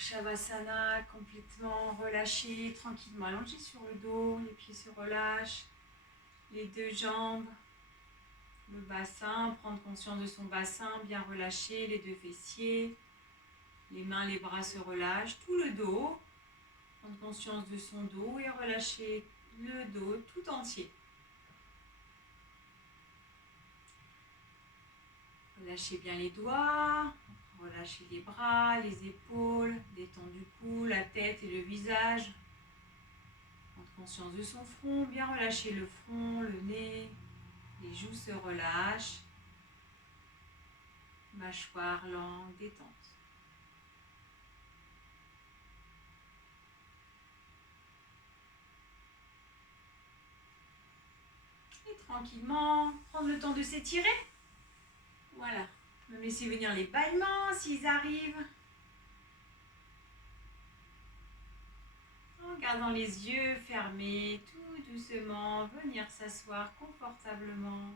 Shavasana, complètement relâché, tranquillement allongé sur le dos, les pieds se relâchent, les deux jambes, le bassin, prendre conscience de son bassin, bien relâché, les deux fessiers, les mains, les bras se relâchent, tout le dos, prendre conscience de son dos et relâcher le dos tout entier. Relâchez bien les doigts, relâchez les bras, les épaules, détendre du cou, la tête et le visage. Prendre conscience de son front, bien relâcher le front, le nez, les joues se relâchent. Mâchoire, langue, détente. Et tranquillement, prendre le temps de s'étirer. Voilà. Me laisser venir les bâillements s'ils arrivent. En gardant les yeux fermés, tout doucement, venir s'asseoir confortablement.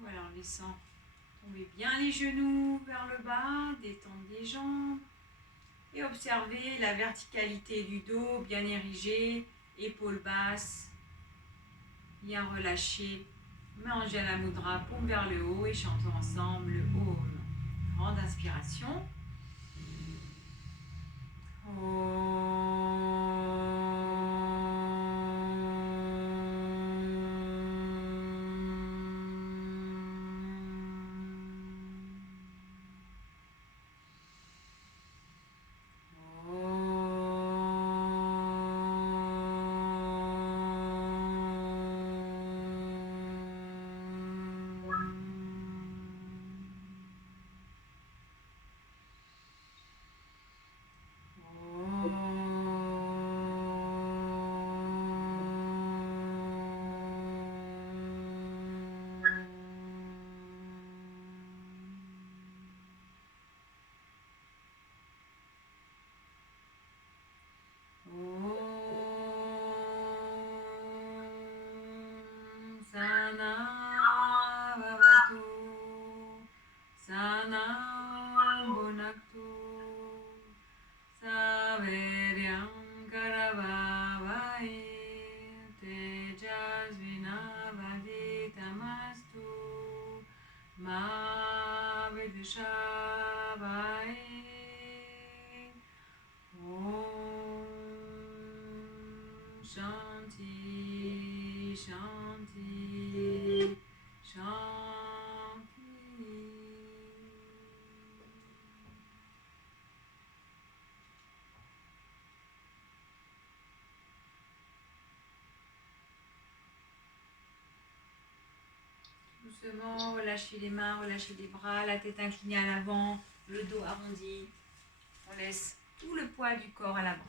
Voilà, en laissant tomber bien les genoux vers le bas, détendre les jambes. Et observez la verticalité du dos, bien érigé, épaules basses, bien relâchées. Main en Jala Mudra, paume vers le haut et chantons ensemble le Om. Grande inspiration. Sana Vavatu Sana Bonaktu Saveryam Karavavai Tejasvinavaditamastu Ma Vidushavai Om Shanti Shanti Shanti. Doucement, relâchez les mains, relâchez les bras, la tête inclinée à l'avant, le dos arrondi. On laisse tout le poids du corps à l'avant.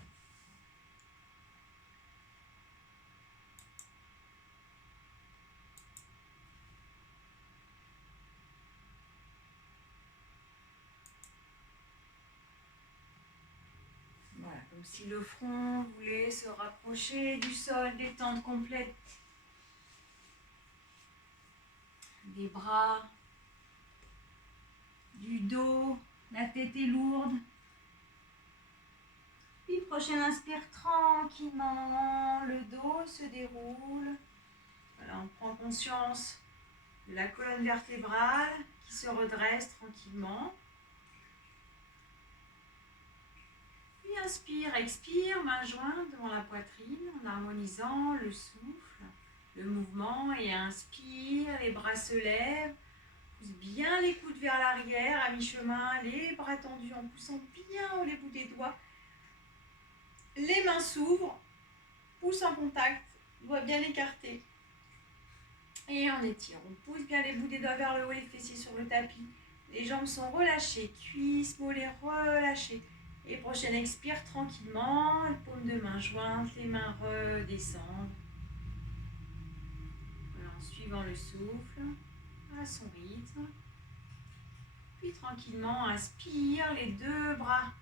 Voilà, comme si le front voulait se rapprocher du sol, détente complète des bras, du dos, la tête est lourde. Puis prochaine inspire tranquillement, le dos se déroule. Voilà, on prend conscience de la colonne vertébrale qui se redresse tranquillement. Puis inspire, expire, main jointe devant la poitrine en harmonisant le souffle, le mouvement et inspire, les bras se lèvent. Pousse bien les coudes vers l'arrière, à mi-chemin, les bras tendus en poussant bien haut les bouts des doigts. Les mains s'ouvrent, pouce en contact, doigts bien écartés. Et on étire, on pousse bien les bouts des doigts vers le haut, les fessiers sur le tapis. Les jambes sont relâchées, cuisses, mollets relâchés. Et prochaine expire tranquillement, paume de main jointe, les mains redescendent. Voilà, en suivant le souffle, à son rythme. Puis tranquillement, inspire, les deux bras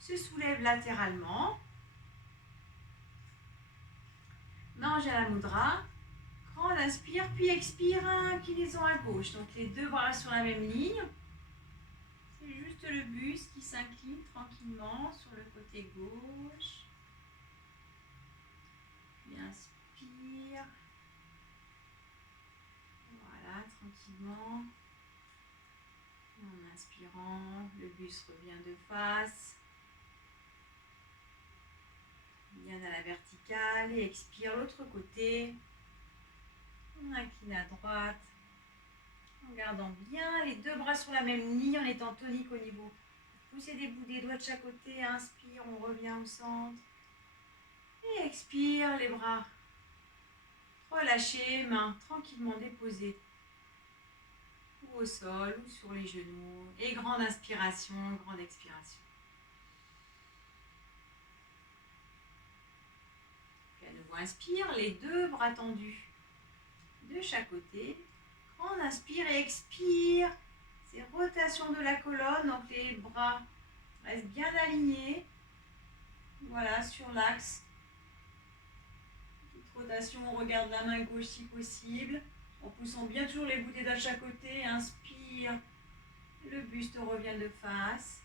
se soulèvent latéralement. Mange à la mudra. Grande inspire, puis expire, inclinaison à gauche. Donc les deux bras sur la même ligne. C'est juste le buste qui s'incline tranquillement sur le côté gauche. Puis inspire. Voilà, tranquillement. En inspirant, le buste revient de face. Bien à la verticale. Et expire l'autre côté. On incline à droite. En gardant bien les deux bras sur la même ligne, en étant tonique au niveau. Poussez des bouts des doigts de chaque côté. Inspire, on revient au centre. Et expire, les bras relâchés, mains tranquillement déposées. Ou au sol, ou sur les genoux. Et grande inspiration, grande expiration. Puis à nouveau, inspire, les deux bras tendus de chaque côté. Grande inspire et expire. C'est rotation de la colonne, donc les bras restent bien alignés. Voilà, sur l'axe. Petite rotation, on regarde la main gauche si possible. En poussant bien toujours les bouts des doigts de chaque côté. Inspire, le buste revient de face.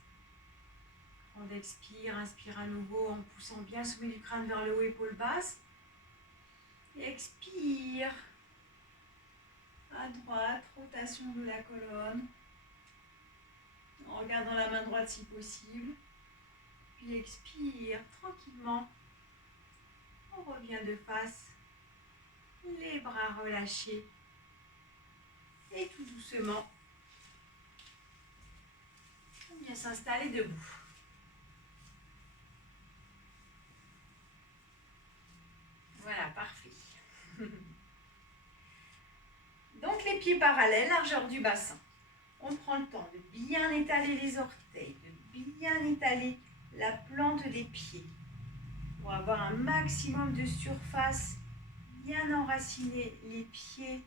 Grande expire, inspire à nouveau en poussant bien le sommet du crâne vers le haut, épaule basse. Et expire. À droite, rotation de la colonne. En regardant la main droite si possible. Puis expire tranquillement. On revient de face. Les bras relâchés. Et tout doucement, on vient s'installer debout. Voilà, parfait. Donc les pieds parallèles, largeur du bassin. On prend le temps de bien étaler les orteils, de bien étaler la plante des pieds pour avoir un maximum de surface, bien enraciner les pieds.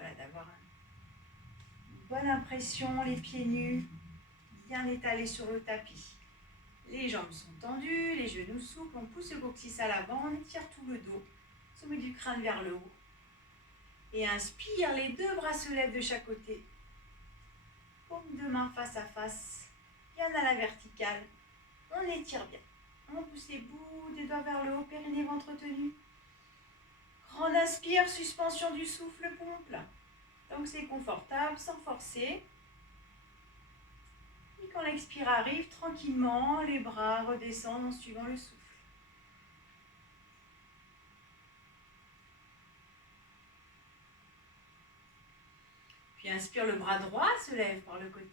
Voilà, d'avoir une bonne impression, les pieds nus, bien étalés sur le tapis. Les jambes sont tendues, les genoux souples, on pousse le coccyx à l'avant, on étire tout le dos, sommet du crâne vers le haut. Et inspire, les deux bras se lèvent de chaque côté. Paume de main face à face, bien à la verticale. On étire bien. On pousse les bouts des doigts vers le haut, périnée, ventre tenu. Grande inspire, suspension du souffle, poumon plein. Donc c'est confortable, sans forcer. Et quand l'expire arrive, tranquillement, les bras redescendent en suivant le souffle. Puis inspire, le bras droit se lève par le côté.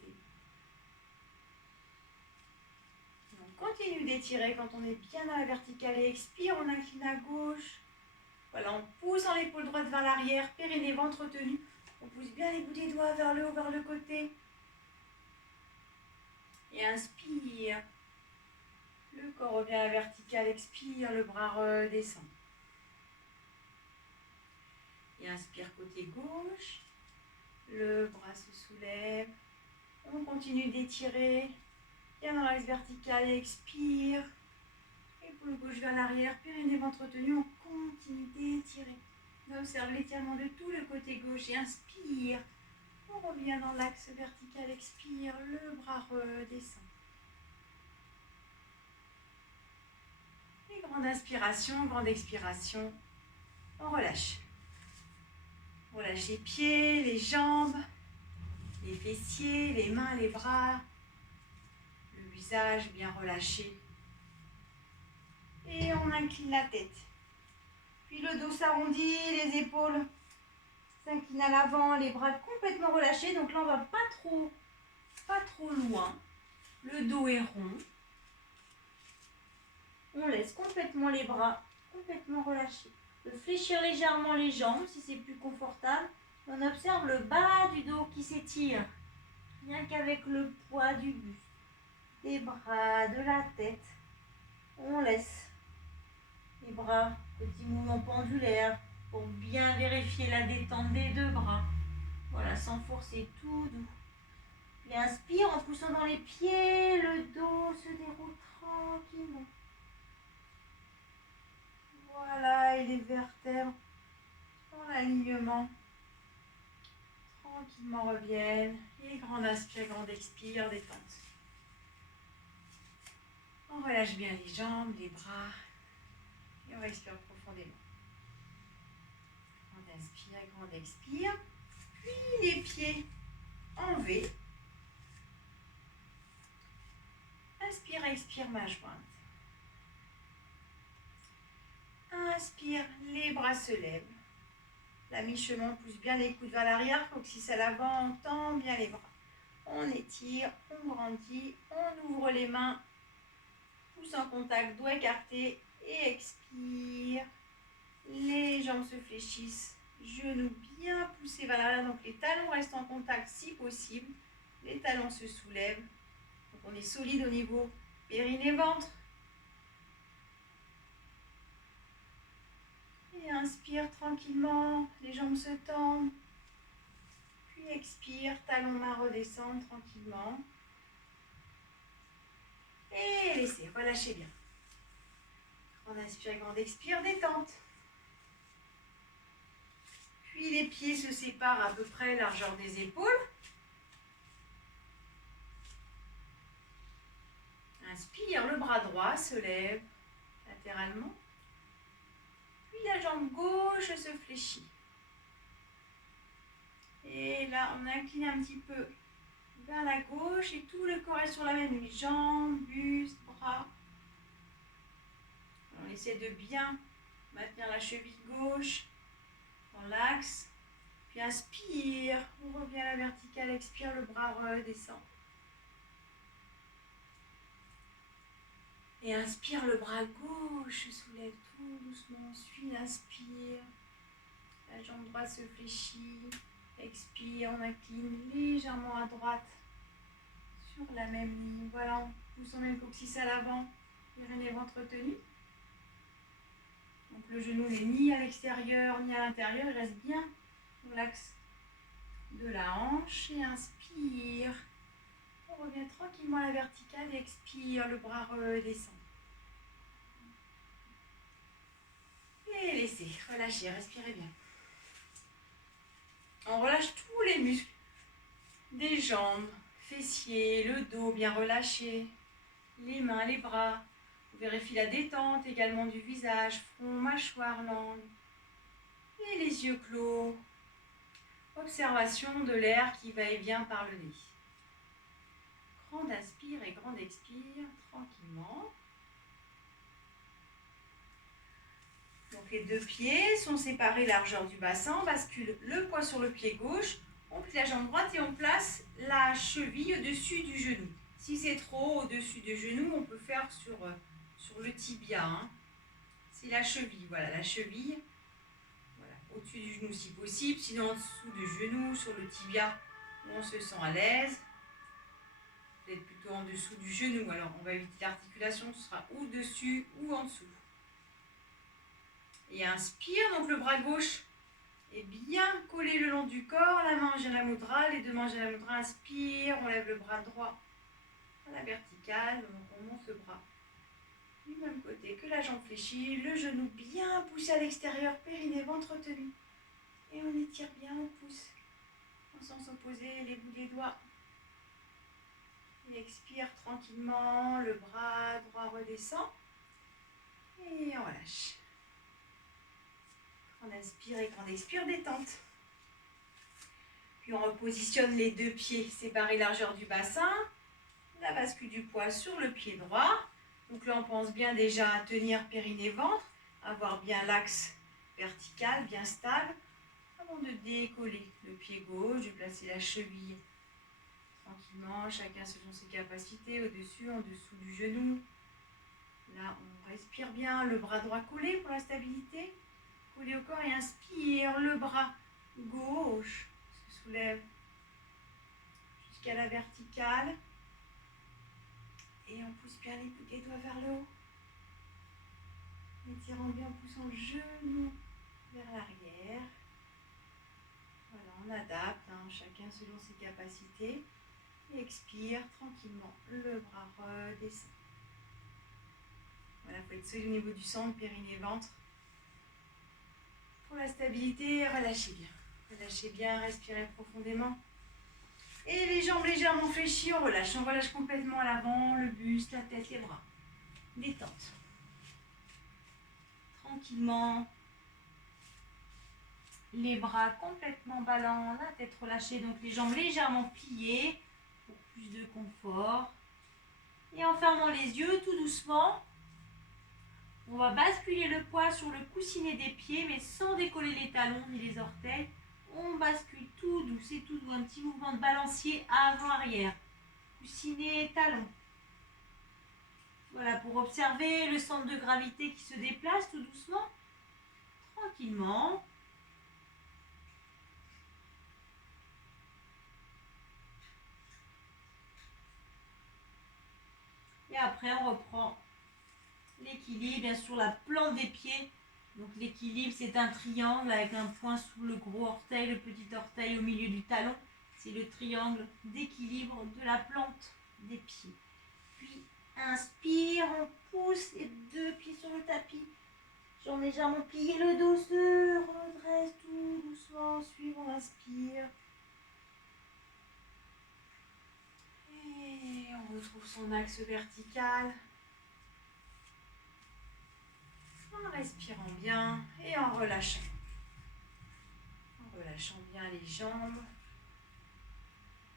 On continue d'étirer quand on est bien dans la verticale et expire, on incline à gauche. Voilà, on pousse en l'épaule droite vers l'arrière, périnée, ventre tenu. On pousse bien les bouts des doigts vers le haut, vers le côté. Et inspire. Le corps revient à la verticale, expire, le bras redescend. Et inspire côté gauche. Le bras se soulève. On continue d'étirer. Bien dans l'axe vertical, expire. Épaule gauche vers l'arrière, périnée, ventre tenu. On continue d'étirer. On observe l'étirement de tout le côté gauche et inspire. On revient dans l'axe vertical, expire. Le bras redescend. Et grande inspiration, grande expiration. On relâche. On relâche les pieds, les jambes, les fessiers, les mains, les bras. Le visage bien relâché. Et on incline la tête. Puis le dos s'arrondit, les épaules s'inclinent à l'avant, les bras complètement relâchés. Donc là, on va pas trop loin. Le dos est rond. On laisse complètement les bras complètement relâchés. On peut fléchir légèrement les jambes si c'est plus confortable. On observe le bas du dos qui s'étire. Rien qu'avec le poids du buste, des bras, de la tête. On laisse les bras, petit mouvement pendulaire pour bien vérifier la détente des deux bras. Voilà, sans forcer, tout doux. Et inspire en poussant dans les pieds, le dos se déroule tranquillement. Voilà, et les vertèbres dans l'alignement tranquillement reviennent. Et grande inspire, grande expire, détente. On relâche bien les jambes, les bras. Et on respire profondément. Grande inspire, grande expire. Puis les pieds en V. Inspire, expire, main jointe. Inspire, les bras se lèvent. La mi-chemin, on pousse bien les coudes vers l'arrière, coccyx à l'avant, on tend bien les bras. On étire, on grandit, on ouvre les mains, pouce en contact, doigts écartés et expire. Les jambes se fléchissent, genoux bien poussés vers l'arrière, donc les talons restent en contact si possible. Les talons se soulèvent, donc on est solide au niveau périnée-ventre. Et inspire tranquillement, les jambes se tendent. Puis expire, talons mains redescendent tranquillement. Et laissez, relâchez bien. Grande inspire, grande expire, détente. Puis les pieds se séparent à peu près largeur des épaules. Inspire, le bras droit se lève latéralement. Puis la jambe gauche se fléchit. Et là, on incline un petit peu vers la gauche et tout le corps est sur la même ligne. Jambes, buste, bras. On essaie de bien maintenir la cheville gauche dans l'axe. Puis inspire, on revient à la verticale, expire, le bras redescend. Et inspire, le bras gauche soulève tout doucement, suit l'inspire. La jambe droite se fléchit. Expire, on incline légèrement à droite sur la même ligne. Voilà, on pousse en même coccyx à l'avant, périnée ventre tenu. Donc le genou n'est ni à l'extérieur ni à l'intérieur, il reste bien dans l'axe de la hanche. Et inspire. On revient tranquillement à la verticale et expire, le bras redescend. Et laissez, relâchez, respirez bien. On relâche tous les muscles des jambes, fessiers, le dos bien relâché, les mains, les bras. Vous vérifiez la détente également du visage, front, mâchoire, langue. Et les yeux clos. Observation de l'air qui va et vient par le nez. Grande inspire et grande expire, tranquillement. Donc les deux pieds sont séparés largeur du bassin. On bascule le poids sur le pied gauche. On plie la jambe droite et on place la cheville au-dessus du genou. Si c'est trop au-dessus du genou, on peut faire sur le tibia. Hein. C'est la cheville, voilà, la cheville. Voilà, au-dessus du genou si possible. Sinon en dessous du genou, sur le tibia, où on se sent à l'aise. Peut-être plutôt en dessous du genou. Alors on va éviter l'articulation, ce sera ou dessus ou en dessous. Et inspire, donc le bras gauche est bien collé le long du corps, la main en Jala Mudra, les deux mains en Jala Mudra, inspire, on lève le bras droit à la verticale, donc on monte le bras du même côté que la jambe fléchie, le genou bien poussé à l'extérieur, périnée, ventre tenu. Et on étire bien, on pousse en sens opposé, les bouts des doigts. Et expire tranquillement, le bras droit redescend et on relâche. On inspire et on expire, détente. Puis on repositionne les deux pieds séparés largeur du bassin. La bascule du poids sur le pied droit. Donc là, on pense bien déjà à tenir périnée-ventre, avoir bien l'axe vertical, bien stable. Avant de décoller le pied gauche, de placer la cheville tranquillement, chacun selon ses capacités, au-dessus, en dessous du genou. Là, on respire bien, le bras droit collé pour la stabilité. Collé au corps et inspire, le bras gauche se soulève jusqu'à la verticale. Et on pousse bien les bouts des doigts vers le haut. Étirant bien en poussant le genou vers l'arrière. Voilà, on adapte, hein, chacun selon ses capacités. Et expire tranquillement. Le bras redescend. Voilà, il faut être solide au niveau du centre, périnée, ventre. Pour la stabilité, relâchez bien. Relâchez bien, respirez profondément. Et les jambes légèrement fléchies, on relâche. On relâche complètement à l'avant, le buste, la tête, les bras. Détente. Tranquillement. Les bras complètement ballants, la tête relâchée, donc les jambes légèrement pliées pour plus de confort. Et en fermant les yeux, tout doucement, on va basculer le poids sur le coussinet des pieds, mais sans décoller les talons ni les orteils. On bascule tout doux, c'est tout doux, un petit mouvement de balancier avant-arrière. Coussinet, talon. Voilà, pour observer le centre de gravité qui se déplace tout doucement, tranquillement. Et après, on reprend l'équilibre, bien sûr, la plante des pieds. Donc l'équilibre, c'est un triangle avec un point sous le gros orteil, le petit orteil au milieu du talon. C'est le triangle d'équilibre de la plante des pieds. Puis, inspire, on pousse les deux pieds sur le tapis. Jambes légèrement pliées, le dos se redresse tout doucement. Suivre, on inspire. Et on retrouve son axe vertical. En respirant bien et en relâchant. En relâchant bien les jambes,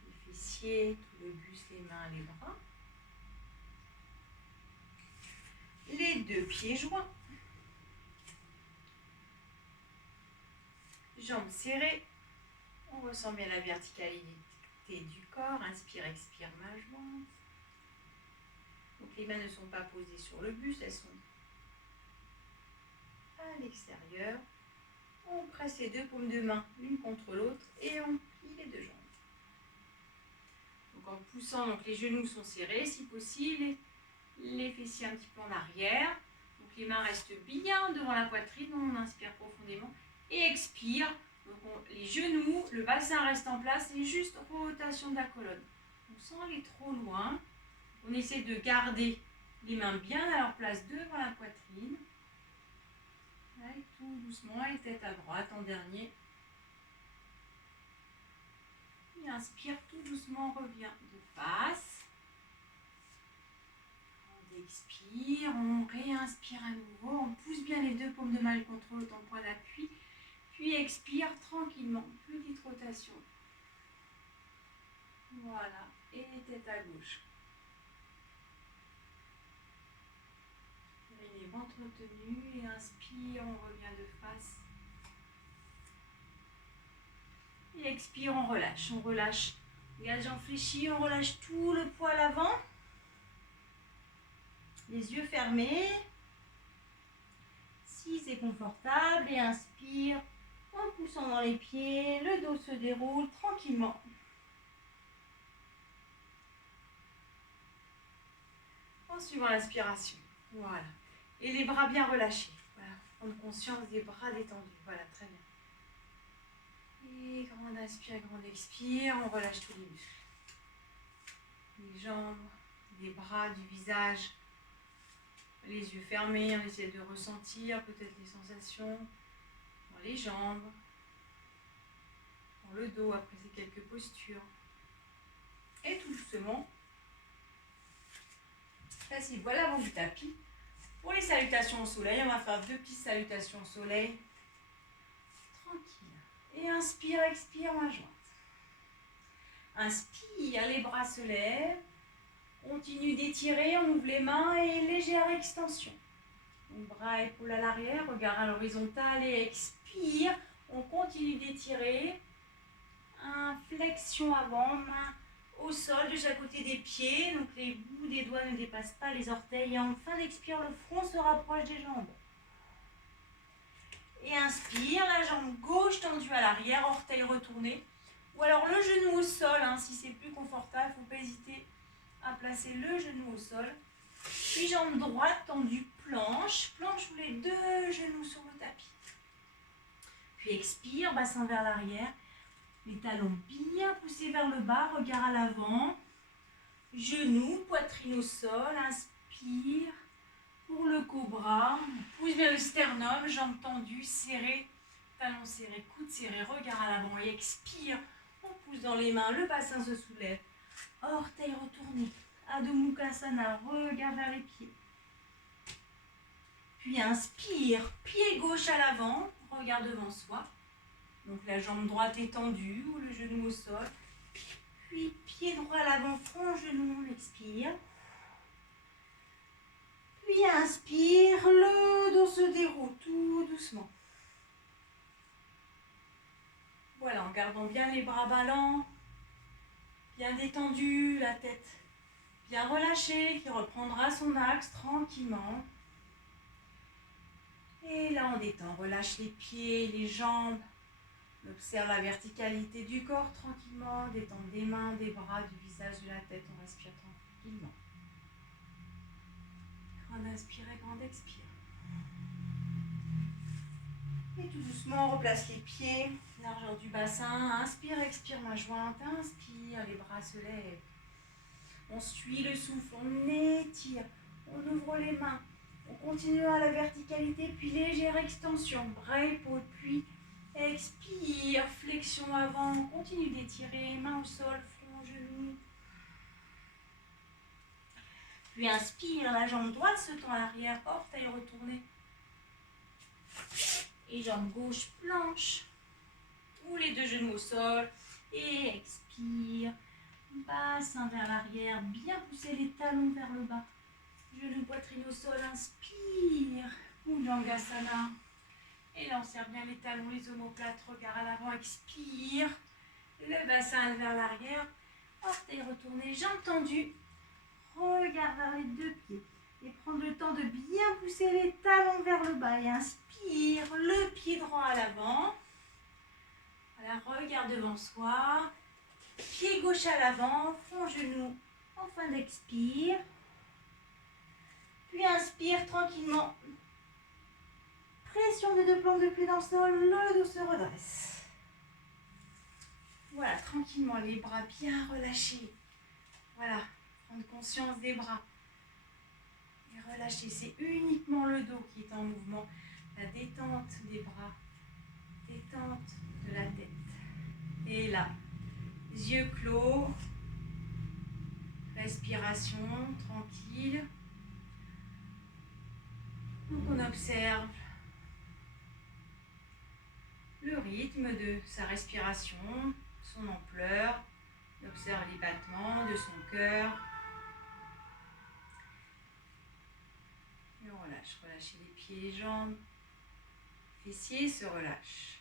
les fessiers, tout le buste, les mains, les bras. Les deux pieds joints. Jambes serrées. On ressent bien la verticalité du corps. Inspire, expire, main jointe. Donc les mains ne sont pas posées sur le buste, elles sont à l'extérieur. On presse les deux paumes de main l'une contre l'autre et on plie les deux jambes. Donc en poussant, donc les genoux sont serrés si possible, les fessiers un petit peu en arrière. Donc les mains restent bien devant la poitrine, on inspire profondément et expire. Donc les genoux, le bassin reste en place et juste rotation de la colonne. On sans aller trop loin. On essaie de garder les mains bien à leur place devant la poitrine. Allez, tout doucement et tête à droite en dernier. Et inspire tout doucement, on revient de face. On expire, on réinspire à nouveau. On pousse bien les deux paumes de main contre l'autre en point d'appui. Puis expire tranquillement, petite rotation. Voilà, et tête à gauche. Les ventres tenus et inspire, on revient de face. Et expire, on relâche les jambes fléchies, on relâche tout le poids à l'avant. Les yeux fermés. Si c'est confortable, et inspire en poussant dans les pieds, le dos se déroule tranquillement. En suivant l'inspiration. Voilà. Et les bras bien relâchés. Voilà. Prendre conscience des bras détendus. Voilà, très bien. Et grande inspire, grande expire. On relâche tous les muscles. Les jambes, les bras, du visage. Les yeux fermés. On essaie de ressentir peut-être les sensations dans les jambes, dans le dos après ces quelques postures. Et tout doucement, placez-vous à l'avant du tapis. Pour les salutations au soleil, on va faire deux petites salutations au soleil. Tranquille. Et inspire, expire, main jointe. Inspire, les bras se lèvent. Continue d'étirer, on ouvre les mains et légère extension. Donc, bras, épaules à l'arrière, regard à l'horizontale et expire. On continue d'étirer. Flexion avant, main au sol de chaque côté des pieds. Donc les bouts des doigts ne dépassent pas les orteils. Et en fin d'expire, le front se rapproche des jambes. Et inspire, la jambe gauche tendue à l'arrière, orteil retourné. Ou alors le genou au sol, si c'est plus confortable, il ne faut pas hésiter à placer le genou au sol. Puis jambe droite tendue, planche ou les deux genoux sur le tapis. Puis expire, bassin vers l'arrière. Les talons bien poussés vers le bas, regard à l'avant. Genoux, poitrine au sol, inspire. Pour le cobra, on pousse vers le sternum, jambes tendues, serrées, talons serrés, coudes serrés, regard à l'avant et expire. On pousse dans les mains, le bassin se soulève. Orteils retournés, Adho Mukha Asana, regard vers les pieds. Puis inspire, pied gauche à l'avant, regard devant soi. Donc la jambe droite étendue ou le genou au sol. Puis pied droit à l'avant, front, genou, on expire. Puis inspire, le dos se déroule tout doucement. Voilà, en gardant bien les bras ballants, bien détendu, la tête bien relâchée, qui reprendra son axe tranquillement. Et là, on détend, relâche les pieds, les jambes. On observe la verticalité du corps tranquillement, détend des mains, des bras, du visage, de la tête, on respire tranquillement. Grande inspire et grande expire. Et tout doucement, on replace les pieds, largeur du bassin. Inspire, expire, main jointe. Inspire, les bras se lèvent. On suit le souffle, on étire, on ouvre les mains. On continue à la verticalité, puis légère extension. Bras, épaules, puis expire, flexion avant. On continue d'étirer, main au sol, front, genoux. Puis inspire, la jambe droite se tend à l'arrière, orteil retourné. Et jambe gauche planche. Ou les deux genoux au sol. Et expire. Bassin vers l'arrière, bien pousser les talons vers le bas. Genoux, poitrine au sol, inspire. Bhujangasana. Et là, on serre bien les talons, les omoplates, regard à l'avant, expire. Le bassin vers l'arrière. Orteils retournés, jambes tendues. Regard vers les deux pieds. Et prendre le temps de bien pousser les talons vers le bas. Et inspire, le pied droit à l'avant. Voilà, regard devant soi. Pied gauche à l'avant, front, genou en fin d'expire. Puis inspire tranquillement. Pression des deux plantes de pied dans le sol, le dos se redresse. Voilà, tranquillement, les bras bien relâchés. Voilà, prendre conscience des bras. Et relâcher, c'est uniquement le dos qui est en mouvement. La détente des bras, détente de la tête. Et là, yeux clos, respiration tranquille. Donc on observe le rythme de sa respiration, son ampleur. On observe les battements de son cœur. Et on relâche, relâchez les pieds, les jambes. Fessiers se relâchent.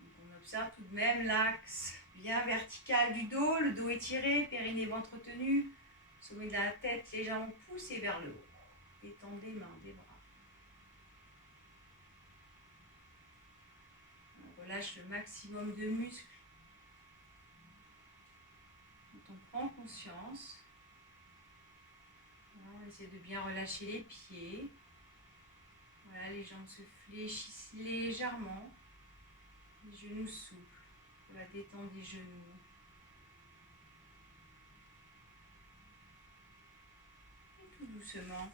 Donc on observe tout de même l'axe bien vertical du dos, le dos étiré, périnée ventre tenu, sommet de la tête légèrement poussé vers le haut. Détendre des mains, des bras. On relâche le maximum de muscles. Quand on prend conscience, on essaie de bien relâcher les pieds. Voilà, les jambes se fléchissent légèrement. Les genoux souples pour la détente des genoux. Et tout doucement,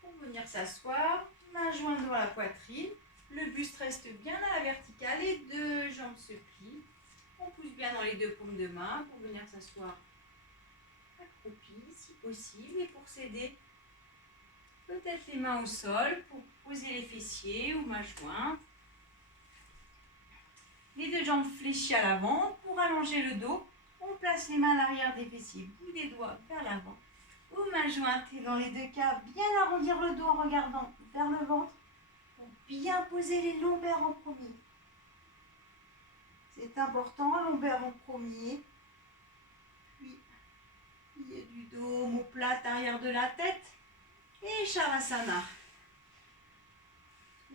pour venir s'asseoir, main jointe devant la poitrine. Le buste reste bien à la verticale, les deux jambes se plient. On pousse bien dans les deux paumes de main pour venir s'asseoir accroupi si possible. Et pour s'aider, peut-être les mains au sol pour poser les fessiers ou main jointe. Les deux jambes fléchies à l'avant. Pour allonger le dos, on place les mains à l'arrière des fessiers, bout des doigts vers l'avant. Ou main jointe. Et dans les deux cas, bien arrondir le dos en regardant vers le ventre. Pour bien poser les lombaires en premier. C'est important, lombaires en premier. Puis, pied du dos, omoplate, arrière de la tête. Et Shavasana.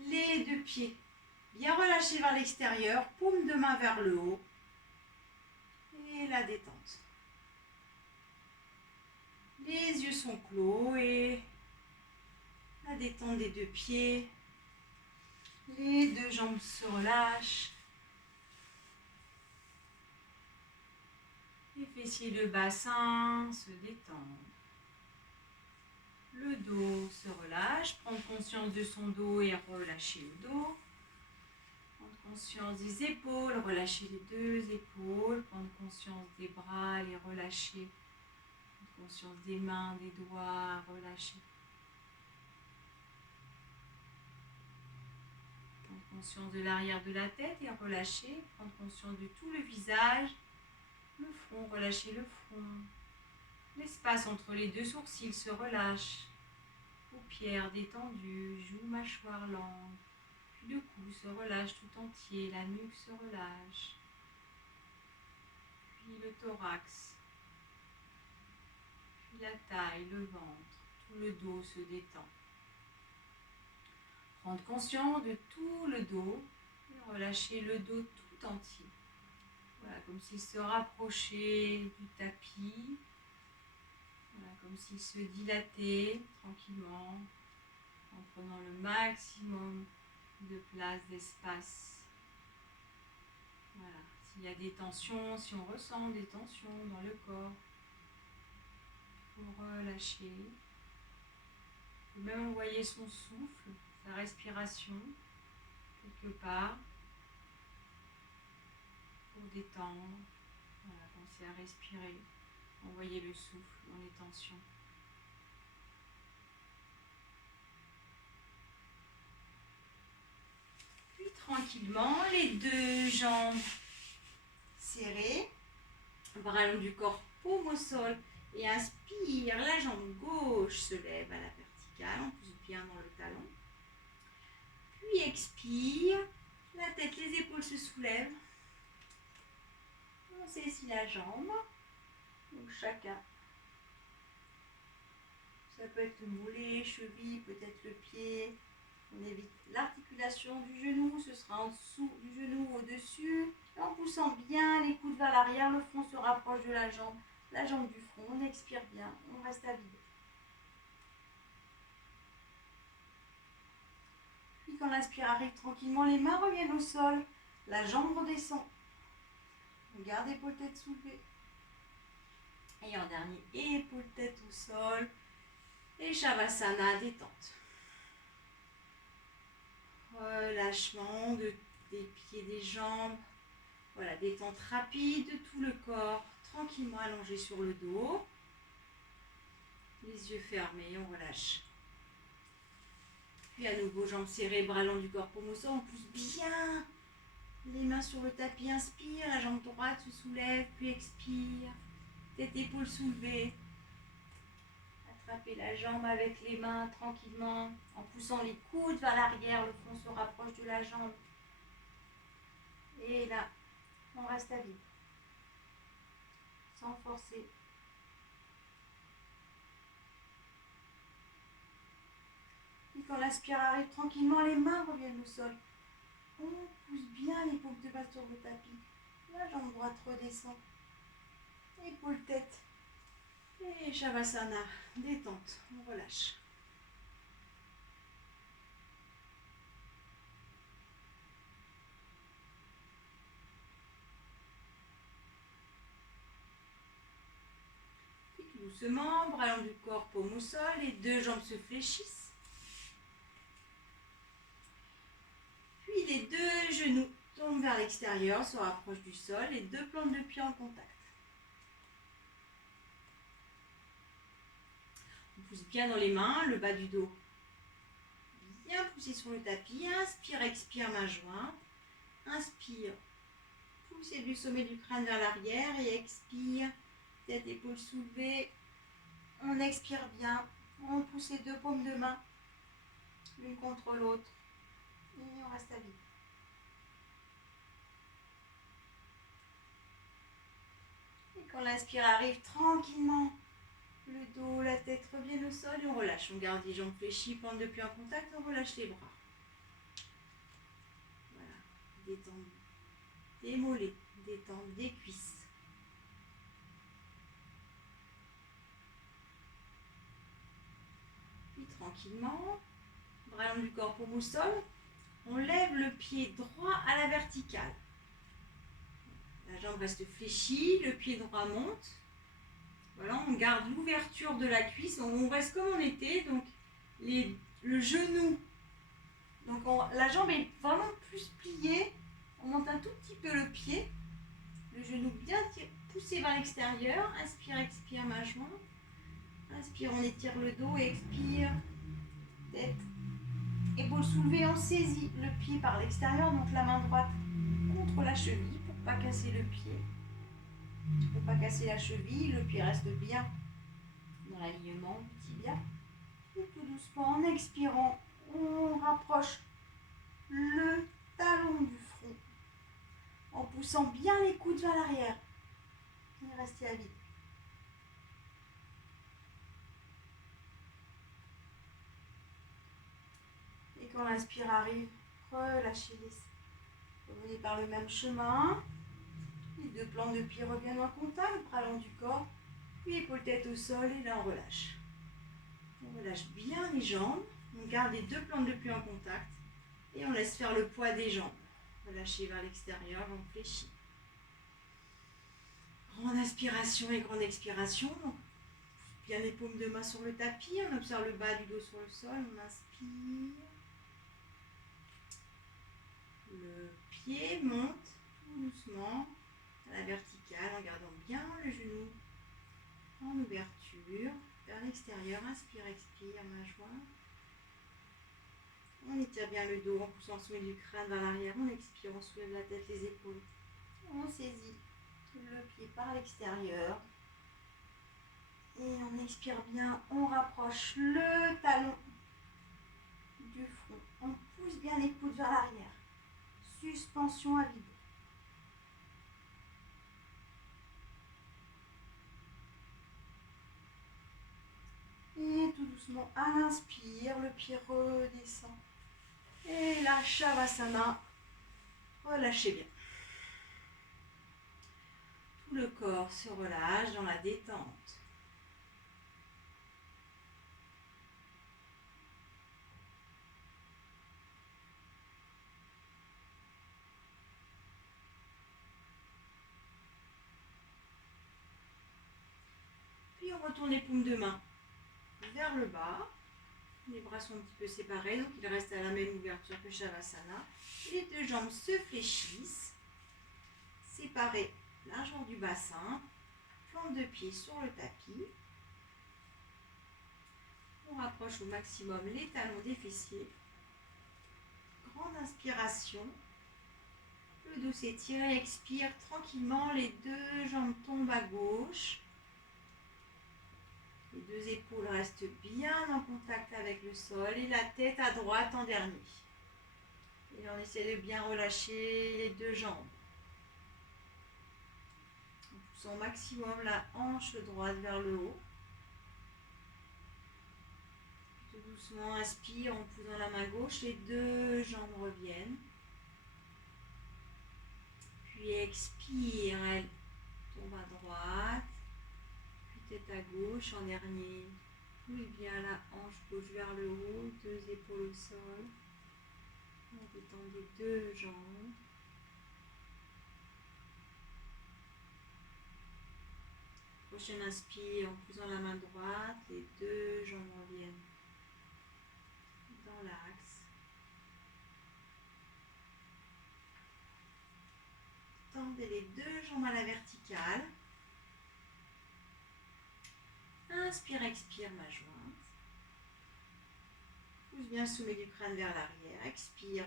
Les deux pieds bien relâchés vers l'extérieur, paume de main vers le haut. Et la détente. Les yeux sont clos et la détente des deux pieds. Les deux jambes se relâchent. Les fessiers de bassin se détendent. Le dos se relâche. Prendre conscience de son dos et relâcher le dos. Prendre conscience des épaules, relâcher les deux épaules. Prendre conscience des bras, les relâcher. Prendre conscience des mains, des doigts, relâcher. Prendre conscience de l'arrière de la tête et relâcher. Prendre conscience de tout le visage. Le front, relâcher le front. L'espace entre les deux sourcils se relâche. Paupières détendues, joues, mâchoire, langue. Puis le cou se relâche tout entier, la nuque se relâche. Puis le thorax. Puis la taille, le ventre, tout le dos se détend. Prendre conscience de tout le dos et relâcher le dos tout entier. Voilà, comme s'il se rapprochait du tapis. Voilà, comme s'il se dilatait tranquillement en prenant le maximum de place, d'espace. Voilà, s'il y a des tensions, si on ressent des tensions dans le corps, il faut relâcher. Vous pouvez même envoyer son souffle, sa respiration, quelque part, pour détendre. Voilà, pensez à respirer, envoyer le souffle dans les tensions. Puis tranquillement, les deux jambes serrées, bras long du corps, paume au sol, et inspire, la jambe gauche se lève à la verticale, on pousse bien dans le talon. Puis expire, la tête, les épaules se soulèvent. On saisit la jambe, donc chacun. Ça peut être le mollet, cheville, peut-être le pied. On évite l'articulation du genou, ce sera en dessous du genou, au-dessus. Et en poussant bien les coudes vers l'arrière, le front se rapproche de la jambe du front. On expire bien, on reste à vide. Puis quand l'inspire arrive tranquillement, les mains reviennent au sol, la jambe redescend. On garde épaule-tête soulevée. Et en dernier, épaule-tête au sol. Et Shavasana, détente. Relâchement des pieds, des jambes. Voilà, détente rapide de tout le corps, tranquillement allongé sur le dos. Les yeux fermés, on relâche. Puis à nouveau, jambes serrées, bras longs du corps, paume au sol, on pousse bien les mains sur le tapis, inspire, la jambe droite se soulève, puis expire. Tête, épaules soulevées. Attrapez la jambe avec les mains tranquillement, en poussant les coudes vers l'arrière, le front se rapproche de la jambe. Et là, on reste à vide, sans forcer. Et quand l'inspire arrive tranquillement, les mains reviennent au sol. On pousse bien les paumes de bas sur le tapis. La jambe droite redescend. Épaule, tête. Et Shavasana, détente, on relâche. Et doucement, bras long du corps, paume au sol, les deux jambes se fléchissent. Puis les deux genoux tombent vers l'extérieur, se rapprochent du sol, les deux plantes de pied en contact. On pousse bien dans les mains, le bas du dos. Bien pousser sur le tapis. Inspire, expire, main jointe. Inspire. Poussez du sommet du crâne vers l'arrière et expire. Tête, épaules soulevées. On expire bien. On pousse les deux paumes de main l'une contre l'autre. Et on reste à vide. Et quand l'inspire arrive tranquillement, le dos, la tête reviennent au sol et on relâche. On garde les jambes fléchies, plantes de pied en contact, on relâche les bras. Voilà, détendre des mollets, détendre des cuisses. Puis tranquillement, bras long du corps, paume au sol, on lève le pied droit à la verticale. La jambe reste fléchie, le pied droit monte. Voilà, on garde l'ouverture de la cuisse, donc on reste comme on était. Donc le genou, donc la jambe est vraiment plus pliée. On monte un tout petit peu le pied. Le genou bien poussé vers l'extérieur. Inspire, expire, main jointe. Inspire, on étire le dos et expire. Tête. Épaule soulevée, on saisit le pied par l'extérieur, donc la main droite contre la cheville pour ne pas casser le pied. Pour ne pas casser la cheville, le pied reste bien dans l'alignement du tibia. Et tout doucement, en expirant, on rapproche le talon du front en poussant bien les coudes vers l'arrière. Et restez à vide. Et quand l'inspire arrive, relâchez les. Revenez par le même chemin. Les deux plans de pied reviennent en contact, bras long du corps. Puis épaule tête au sol et là on relâche. On relâche bien les jambes. On garde les deux plans de pied en contact. Et on laisse faire le poids des jambes. Relâchez vers l'extérieur, on fléchit. Grande inspiration et grande expiration. Bien les paumes de main sur le tapis. On observe le bas du dos sur le sol. On inspire. Le pied monte tout doucement à la verticale en gardant bien le genou en ouverture vers l'extérieur. Inspire, expire, main jointe. On étire bien le dos en poussant le sommet du crâne vers l'arrière. On expire, on soulève la tête, les épaules. On saisit le pied par l'extérieur. Et on expire bien, on rapproche le talon du front. On pousse bien les coudes vers l'arrière. Suspension à vide. Et tout doucement, à l'inspire, le pied redescend. Et la Shavasana, relâchez bien. Tout le corps se relâche dans la détente. Puis on retourne les paumes de main vers le bas. Les bras sont un petit peu séparés, donc il reste à la même ouverture que Shavasana. Les deux jambes se fléchissent, séparées largeur du bassin, plante de pied sur le tapis. On rapproche au maximum les talons des fessiers. Grande inspiration. Le dos s'étire et expire tranquillement. Les deux jambes tombent à gauche. Les deux épaules restent bien en contact avec le sol et la tête à droite en dernier. Et on essaie de bien relâcher les deux jambes. En poussant au maximum la hanche droite vers le haut. Tout doucement, inspire en posant la main gauche, les deux jambes reviennent. Puis expire, elle tombe à droite. Tête à gauche en dernier. Pousse bien la hanche gauche vers le haut, deux épaules au sol. On détend les deux jambes. Prochaine inspire en posant la main droite, les deux jambes reviennent dans l'axe. Tendez les deux jambes à la verticale. Inspire, expire, main jointe. Pousse bien le sommet du crâne vers l'arrière. Expire.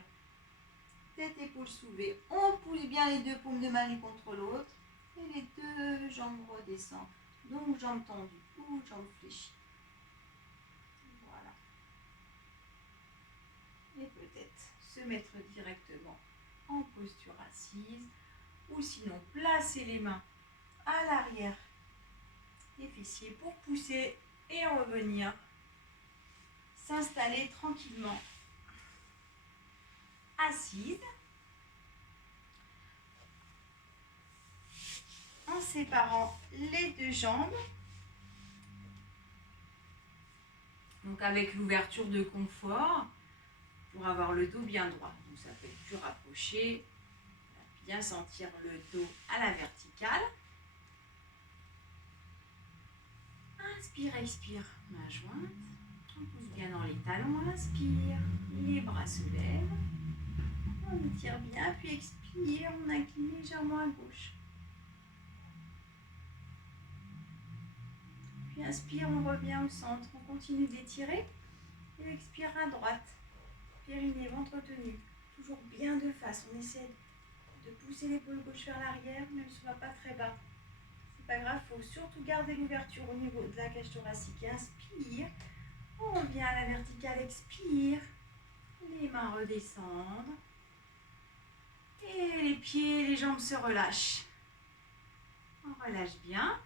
Tête, épaules soulevées. On pousse bien les deux paumes de main l'une contre l'autre. Et les deux jambes redescendent. Donc jambes tendues ou jambes fléchies. Voilà. Et peut-être se mettre directement en posture assise. Ou sinon placer les mains à l'arrière des fessiers pour pousser et revenir s'installer tranquillement assise en séparant les deux jambes, donc avec l'ouverture de confort pour avoir le dos bien droit. Donc ça peut être plus rapproché, Bien sentir le dos à la verticale. Inspire, expire, main jointe. On pousse bien dans les talons, inspire. Les bras se lèvent. On étire bien, puis expire, on incline légèrement à gauche. Puis inspire, on revient au centre. On continue d'étirer. Et expire à droite. Périnée, ventre tenu. Toujours bien de face. On essaie de pousser l'épaule gauche vers l'arrière, même si on ne va pas très bas. C'est pas grave, il faut surtout garder l'ouverture au niveau de la cage thoracique. Inspire. On revient à la verticale, expire. Les mains redescendent. Et les pieds, les jambes se relâchent. On relâche bien.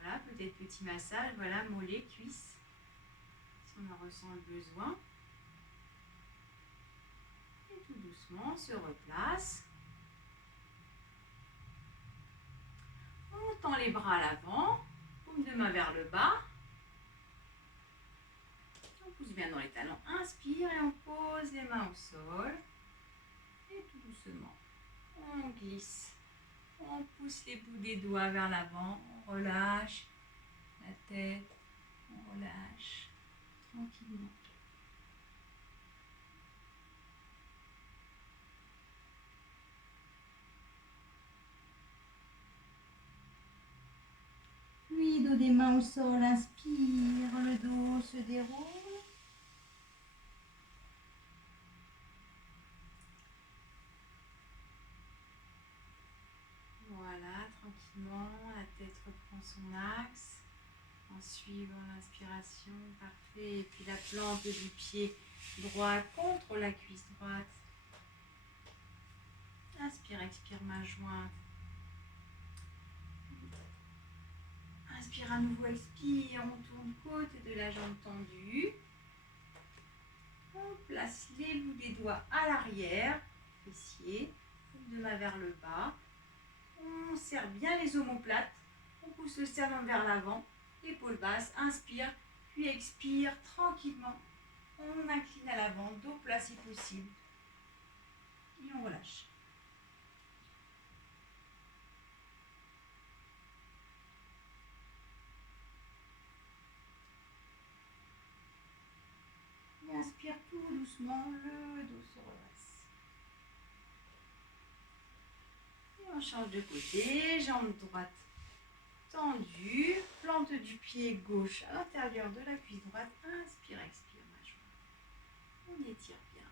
Voilà, peut-être petit massage. Voilà, mollets, cuisses. Si on en ressent le besoin. Et tout doucement, on se replace. On tend les bras à l'avant. Paume de main vers le bas. On pousse bien dans les talons. Inspire et on pose les mains au sol. Et tout doucement, on glisse. On pousse les bouts des doigts vers l'avant. On relâche la tête. On relâche tranquillement. Puis, dos des mains au sol. Inspire. Le dos se déroule. Voilà, tranquillement, la tête reprend son axe en suivant l'inspiration, parfait. Et puis la plante du pied droit contre la cuisse droite. Inspire, expire, main jointe. Inspire à nouveau, expire, on tourne côté de la jambe tendue. On place les bouts des doigts à l'arrière, fessier, paume de main vers le bas. On serre bien les omoplates. On pousse le sternum vers l'avant, épaule basse, inspire, puis expire tranquillement. On incline à l'avant, dos plat si possible. Et on relâche. Et inspire tout doucement, le dos se redresse. Et on change de côté, jambe droite tendue, plante du pied gauche à l'intérieur de la cuisse droite. Inspire, expire, main jointe. On étire bien.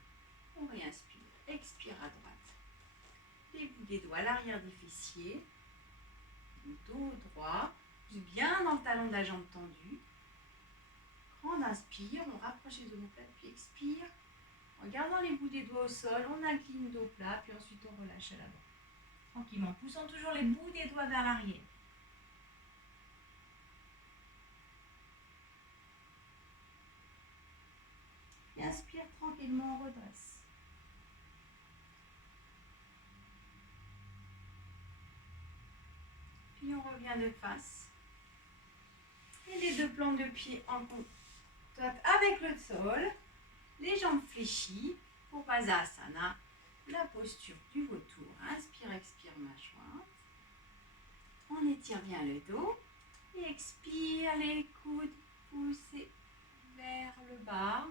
On réinspire, expire à droite. Les bouts des doigts à l'arrière des fessiers. Dos droit, bien dans le talon de la jambe tendue. Grande inspire, on rapproche les omoplates, puis expire. En gardant les bouts des doigts au sol, on incline dos plat, puis ensuite on relâche à l'avant. Tranquillement, poussant toujours les bouts des doigts vers l'arrière. Et inspire tranquillement, on redresse. Puis on revient de face. Et les deux plantes de pied en contact avec le sol. Les jambes fléchies pour Vasasana. La posture du vautour. Inspire, expire, main jointe. On étire bien le dos. Et expire, les coudes poussés vers le bas.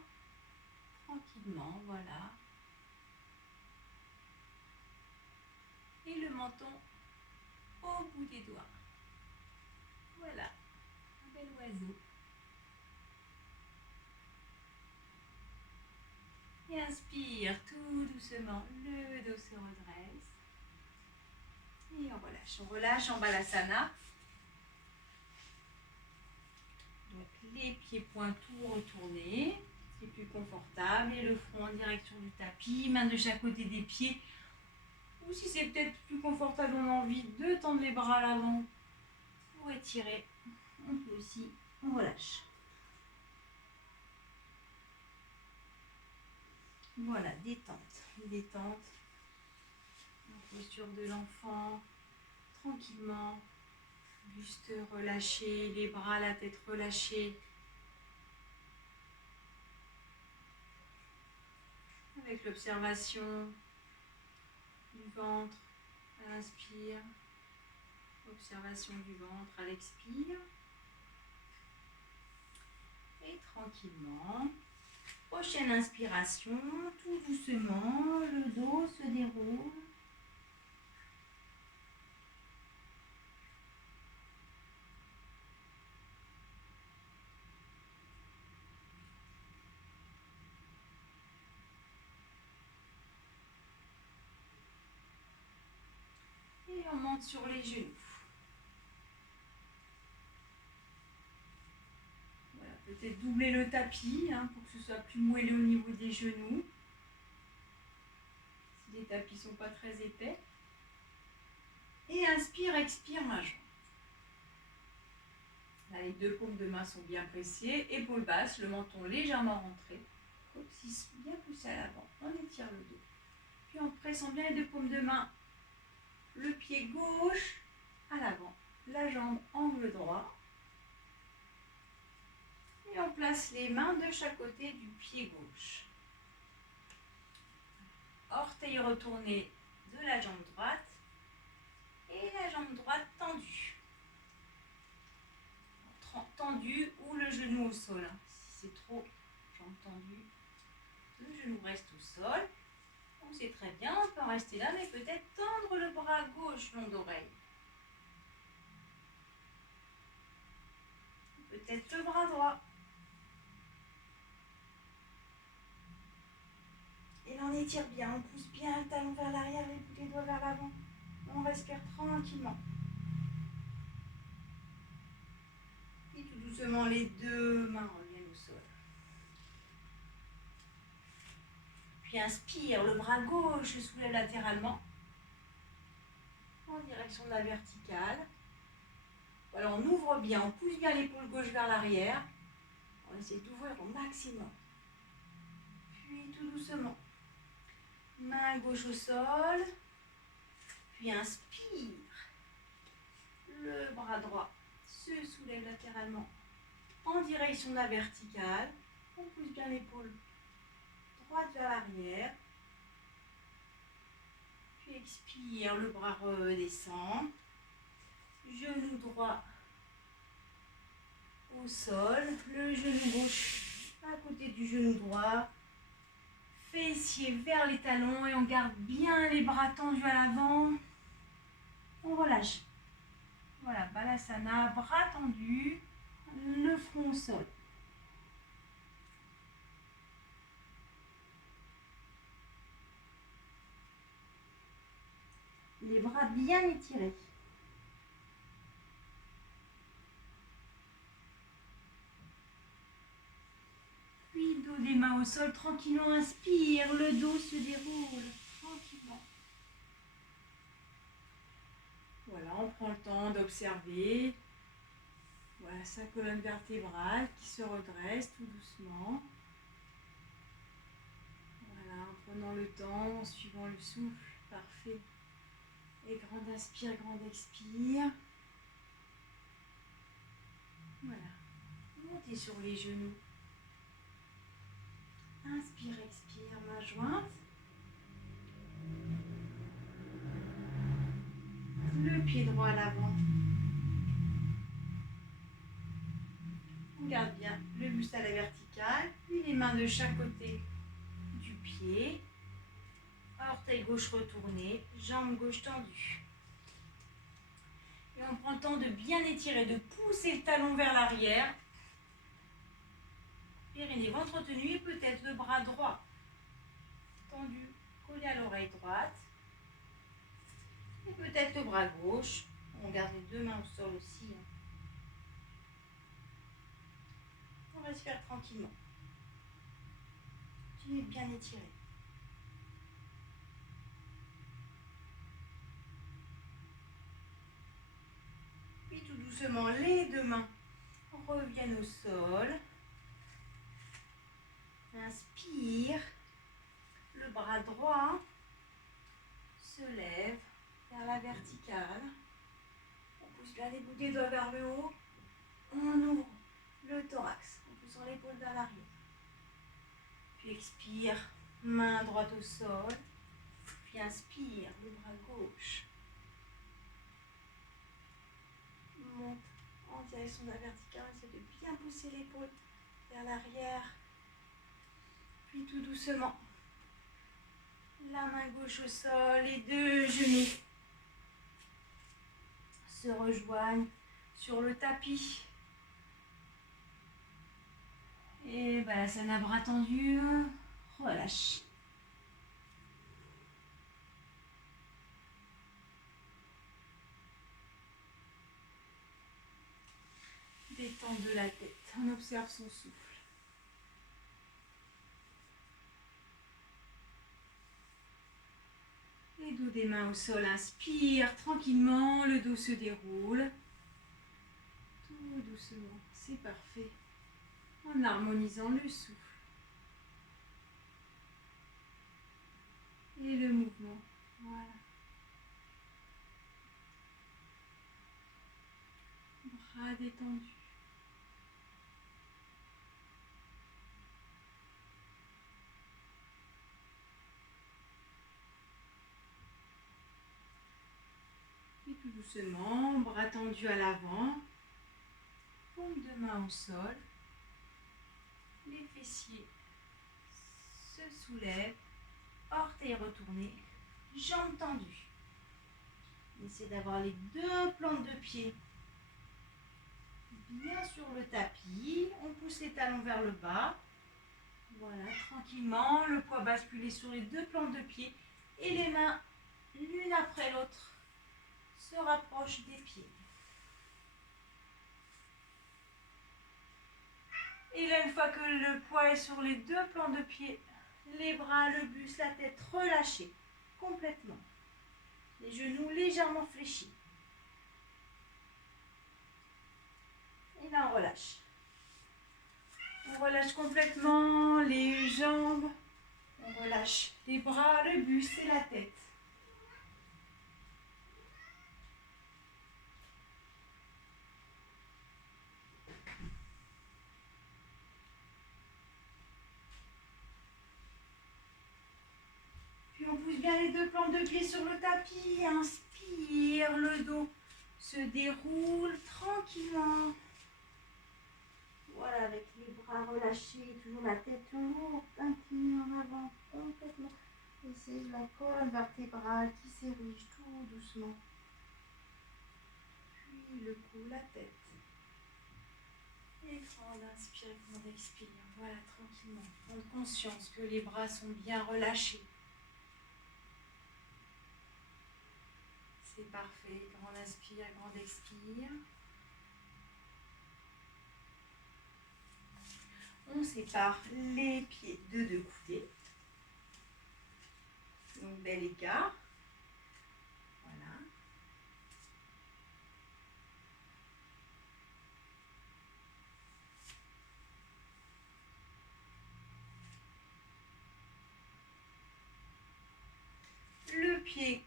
Tranquillement, voilà. Et le menton au bout des doigts. Voilà, un bel oiseau. Et inspire tout doucement, le dos se redresse. Et on relâche en Balasana. Donc les pieds pointus retournés, c'est plus confortable. Et le front en direction du tapis, main de chaque côté des pieds. Ou si c'est peut-être plus confortable, on a envie de tendre les bras à l'avant pour étirer. On peut aussi, on relâche. Voilà, détente, détente. La posture de l'enfant, tranquillement. Buste relâché, les bras, la tête relâchée. Avec l'observation du ventre à l'inspire. Observation du ventre à l'expire. Et tranquillement, prochaine inspiration, tout doucement, le dos se déroule. Et on monte sur les genoux. Voilà, peut-être doubler le tapis pour que ce soit plus moelleux au niveau des genoux. Si les tapis ne sont pas très épais. Et inspire, expire, main jointe. Là, les deux paumes de main sont bien pressées. Épaules basses, le menton légèrement rentré. Coccyx bien poussé à l'avant. On étire le dos. Puis on pressant bien les deux paumes de main. Le pied gauche à l'avant. La jambe angle droit. Et on place les mains de chaque côté du pied gauche. Orteil retourné de la jambe droite. Et la jambe droite tendue. Tendue ou le genou au sol. Si c'est trop jambe tendue, le genou reste au sol. Donc c'est très bien, on peut en rester là, mais peut-être tendre le bras gauche long d'oreille. Peut-être le bras droit. Et là on étire bien, on pousse bien le talon vers l'arrière, les bouts des doigts vers l'avant. On respire tranquillement. Et tout doucement, les deux mains reviennent au sol. Puis inspire, le bras gauche se soulève latéralement en direction de la verticale. Voilà, on ouvre bien, on pousse bien l'épaule gauche vers l'arrière. On essaie d'ouvrir au maximum. Puis tout doucement. Main gauche au sol. Puis inspire. Le bras droit se soulève latéralement en direction de la verticale. On pousse bien l'épaule droite vers l'arrière. Puis expire, le bras redescend. Genou droit au sol. Le genou gauche à côté du genou droit. Fessiers vers les talons et on garde bien les bras tendus à l'avant. On relâche. Voilà, Balasana, bras tendus, le front au sol. Les bras bien étirés. Puis dos des mains au sol, tranquillement inspire, le dos se déroule, tranquillement. Voilà, on prend le temps d'observer. Voilà, sa colonne vertébrale qui se redresse tout doucement. Voilà, en prenant le temps, en suivant le souffle, parfait. Et grande inspire, grande expire. Voilà, montez sur les genoux. Inspire, expire, main jointe. Le pied droit à l'avant. On garde bien le buste à la verticale, puis les mains de chaque côté du pied. Orteil gauche retourné, jambe gauche tendue. Et on prend le temps de bien étirer, de pousser le talon vers l'arrière. Périnée, ventre tenu et peut-être le bras droit tendu, collé à l'oreille droite. Et peut-être le bras gauche. On garde les deux mains au sol aussi. On respire tranquillement. Continuez de bien étirer. Puis tout doucement, les deux mains reviennent au sol. Inspire. Le bras droit se lève vers la verticale. On pousse bien les bouts des doigts vers le haut. On ouvre le thorax en poussant l'épaule vers l'arrière. Puis expire, main droite au sol. Puis inspire, bras gauche. Monte en direction de la verticale. Essaie de bien pousser l'épaule vers l'arrière. Puis tout doucement, la main gauche au sol, les deux genoux se rejoignent sur le tapis. Et Balasana bras tendu, relâche. Détente de la tête, on observe son souffle. Les dos des mains au sol, inspire tranquillement, le dos se déroule. Tout doucement, c'est parfait. En harmonisant le souffle. Et le mouvement, voilà. Bras détendus. Et tout doucement, bras tendus à l'avant. Paume de main au sol. Les fessiers se soulèvent. Orteils retournés. Jambes tendues. Essayez d'avoir les deux plantes de pied bien sur le tapis. On pousse les talons vers le bas. Voilà, tranquillement. Le poids basculé sur les deux plantes de pied. Et les mains, l'une après l'autre, se rapprochent des pieds. Et là, une fois que le poids est sur les deux plantes de pied, les bras, le buste, la tête relâchés complètement. Les genoux légèrement fléchis. Et là, on relâche. On relâche complètement les jambes. On relâche les bras, le buste et la tête. Puis on pousse bien les deux plantes de pied sur le tapis. Inspire, le dos se déroule tranquillement. Voilà, avec les bras relâchés, toujours la tête lourde, inclinée en avant, complètement. Essayez la colonne vertébrale qui s'érige tout doucement. Puis le cou, la tête. Et grande inspire, grande expire. Voilà, tranquillement. Prendre conscience que les bras sont bien relâchés. C'est parfait. Grande inspire, grande expire. On sépare les pieds de deux coudées. Donc, bel écart. Voilà. Le pied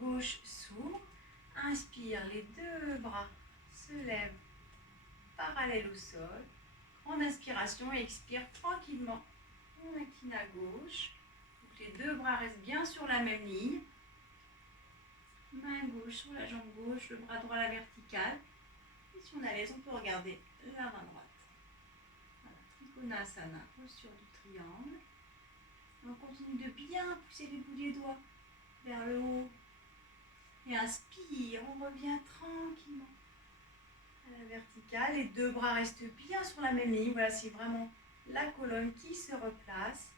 gauche s'ouvre. Inspire, les deux bras se lèvent parallèles au sol. En inspiration, expire tranquillement. On incline à gauche. Donc les deux bras restent bien sur la même ligne. Main gauche sur la jambe gauche, le bras droit à la verticale. Et si on est à l'aise, on peut regarder la main droite. Voilà, Trikonasana, posture du triangle. On continue de bien pousser les bouts des doigts vers le haut. Et inspire, on revient tranquillement à la verticale. Les deux bras restent bien sur la même ligne. Voilà, c'est vraiment la colonne qui se replace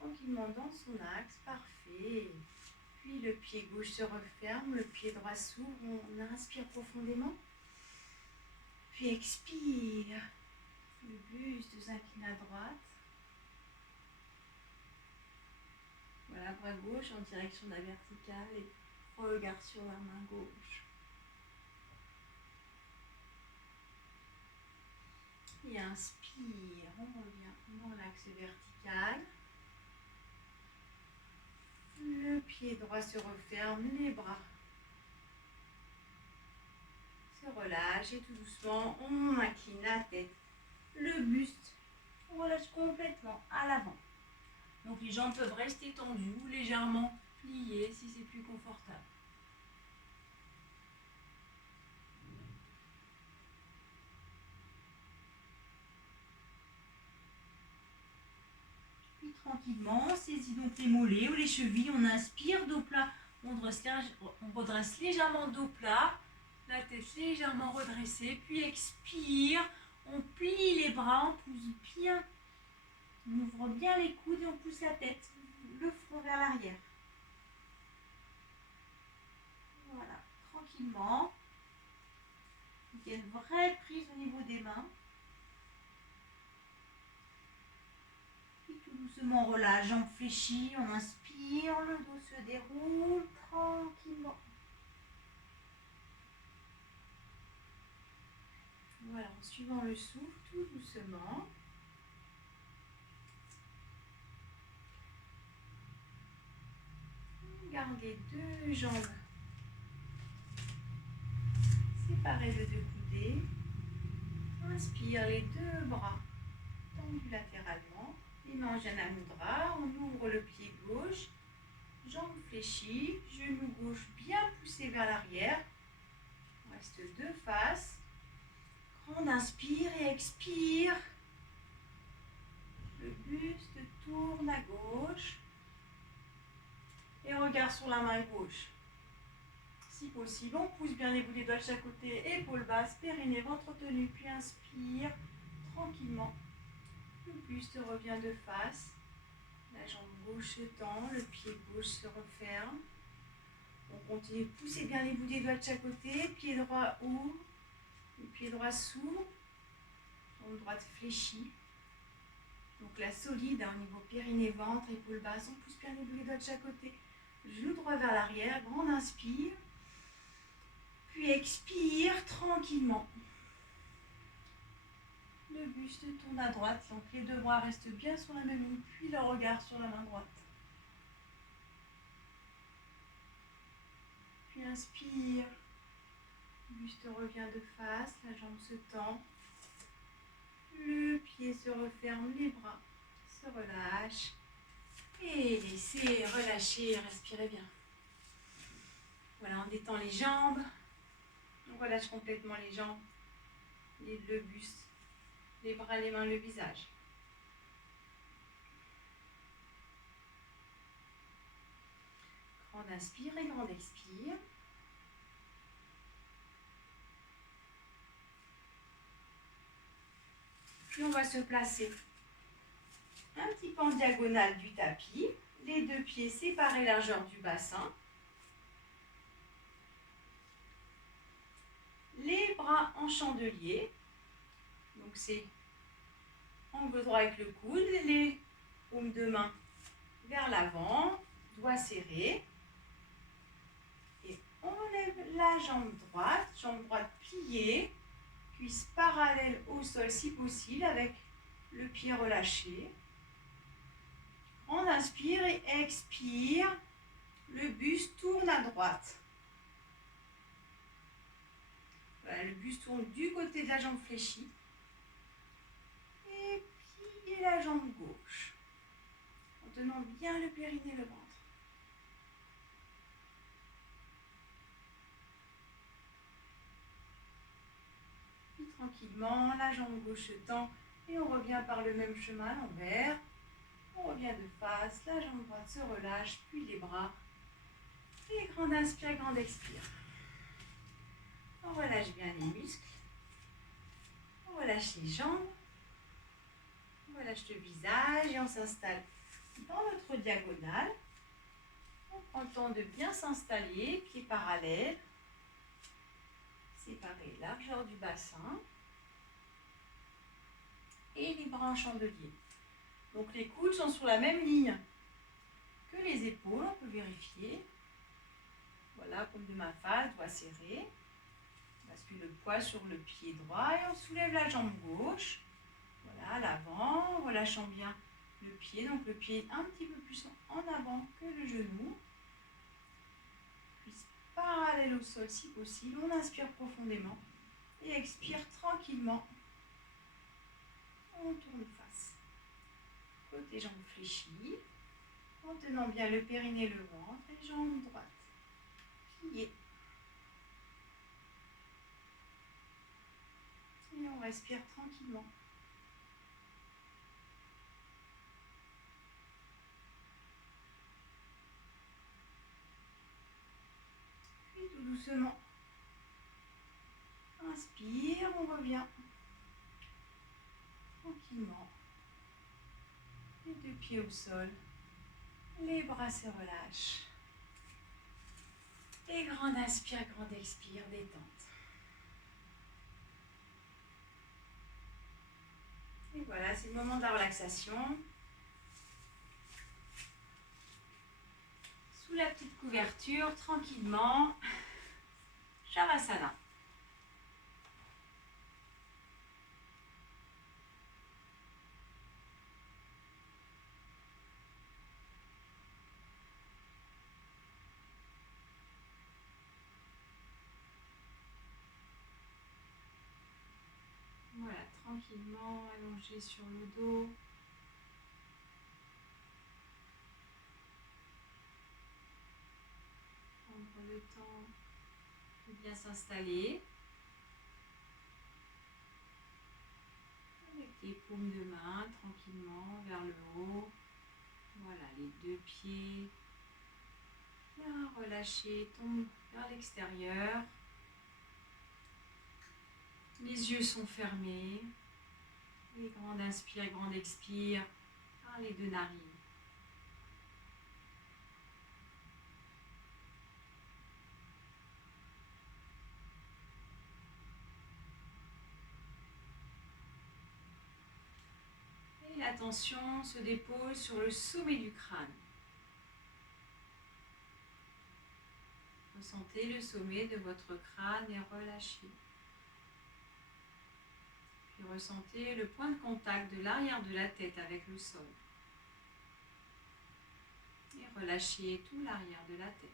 tranquillement dans son axe. Parfait. Puis le pied gauche se referme, le pied droit s'ouvre. On inspire profondément. Puis expire. Le buste s'incline à droite. Voilà, bras gauche en direction de la verticale et regard sur la main gauche. Et inspire, on revient dans l'axe vertical. Le pied droit se referme, les bras se relâchent et tout doucement, on incline la tête. Le buste, on relâche complètement à l'avant. Donc les jambes peuvent rester tendues ou légèrement pliées côté si c'est plus confortable. Puis tranquillement, saisis donc les mollets ou les chevilles, on inspire, dos plat, on redresse légèrement dos plat, la tête légèrement redressée, puis expire, on plie les bras, on pousse bien, on ouvre bien les coudes et on pousse la tête, le front vers l'arrière. Voilà, tranquillement. Il y a une vraie prise au niveau des mains. Puis tout doucement, on relâche, jambes fléchies, on inspire, le dos se déroule tranquillement. Voilà, en suivant le souffle, tout doucement. Gardez deux jambes séparées de deux coudées. Inspire les deux bras tendus latéralement. Les mains en Jana Mudra. On ouvre le pied gauche. Jambes fléchies. Genou gauche bien poussé vers l'arrière. On reste deux faces. Grande inspire et expire. Le buste tourne à gauche. Et regard sur la main gauche. Si possible, on pousse bien les bouts des doigts de chaque côté, épaules basses, périnée, ventre tenu, puis inspire tranquillement. Le buste revient de face, la jambe gauche se tend, le pied gauche se referme. On continue, poussez bien les bouts des doigts de chaque côté, pied droit ouvre, le pied droit s'ouvre, jambe droite fléchie. Donc la solide au niveau périnée, ventre, épaules basses, on pousse bien les bouts des doigts de chaque côté. Genou droit vers l'arrière, grande inspire. Puis expire tranquillement. Le buste tourne à droite, donc les deux bras restent bien sur la même ligne, puis le regard sur la main droite. Puis inspire. Le buste revient de face, la jambe se tend. Le pied se referme, les bras se relâchent. Et laissez relâcher, respirez bien. Voilà, on détend les jambes. On relâche complètement les jambes, le buste, les bras, les mains, le visage. Grande inspire et grande expire. Puis on va se placer un petit peu en diagonale du tapis. Les deux pieds séparés largeur du bassin. Les bras en chandelier. Donc c'est angle droit avec le coude. Les paumes de main vers l'avant. Doigts serrés. Et on lève la jambe droite pliée. Cuisse parallèle au sol si possible avec le pied relâché. On inspire et expire. Le buste tourne à droite. Voilà, le buste tourne du côté de la jambe fléchie. Et pliez la jambe gauche. En tenant bien le périnée et le ventre. Puis tranquillement, la jambe gauche se tend et on revient par le même chemin à l'envers. On revient de face, la jambe droite se relâche, puis les bras. Et grande inspire, grande expire. On relâche bien les muscles. On relâche les jambes. On relâche le visage et on s'installe dans notre diagonale. On prend le temps de bien s'installer, pieds parallèles. Séparer largeur du bassin. Et les bras en chandelier. Donc les coudes sont sur la même ligne que les épaules, on peut vérifier. Voilà, paume de main face, doigts serrés. On bascule le poids sur le pied droit et on soulève la jambe gauche. Voilà, à l'avant, en relâchant bien le pied. Donc le pied un petit peu plus en avant que le genou. Cuisse parallèle au sol si possible. On inspire profondément et expire tranquillement. On tourne face. Côté jambes fléchies. En tenant bien le périnée, le ventre et jambes droites. Pliées. Et on respire tranquillement. Puis tout doucement. Inspire, on revient. Tranquillement. Les deux pieds au sol. Les bras se relâchent. Et grande inspire, grande expire, détente. Et voilà, c'est le moment de la relaxation. Sous la petite couverture, tranquillement. Shavasana. Voilà, tranquillement allongé sur le dos. Prendre le temps de bien s'installer. Avec les paumes de main tranquillement vers le haut. Voilà, les deux pieds bien relâchés, tombent vers l'extérieur. Les yeux sont fermés. Et grande inspire, grande expire par les deux narines. Et l'attention se dépose sur le sommet du crâne. Ressentez le sommet de votre crâne et relâchez. Puis ressentez le point de contact de l'arrière de la tête avec le sol. Et relâchez tout l'arrière de la tête.